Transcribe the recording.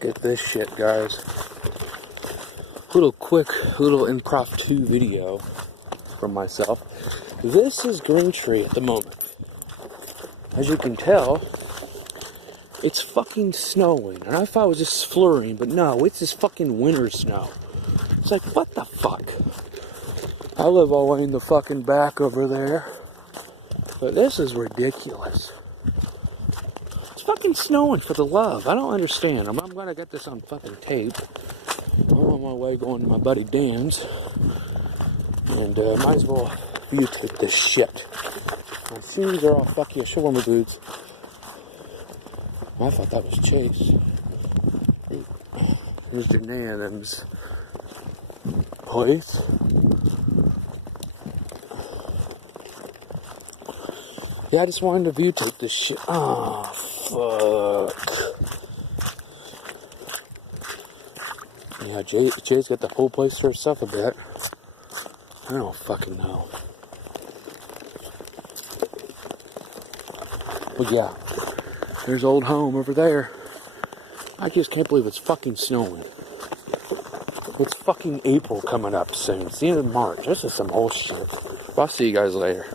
Look at this shit, guys. Little impromptu video from myself. This is Green Tree at the moment. As you can tell, it's fucking snowing. And I thought it was just flurrying, but no, it's just fucking winter snow. It's like, what the fuck? I live all the way in the fucking back over there. But this is ridiculous. It's fucking snowing for the love. I don't understand. I'm gonna get this on fucking tape. I'm on my way going to my buddy Dan's. And might as well videotape this shit. My shoes are all fucking shawarma boots. I thought that was Chase. Here's Janan's place. Yeah, I just wanted to videotape this shit. Oh, fuck. Yeah, Jay's got the whole place to herself a bit. I don't fucking know. But yeah, there's old home over there. I just can't believe it's fucking snowing. It's fucking April coming up soon. It's the end of March. This is some whole shit. I'll see you guys later.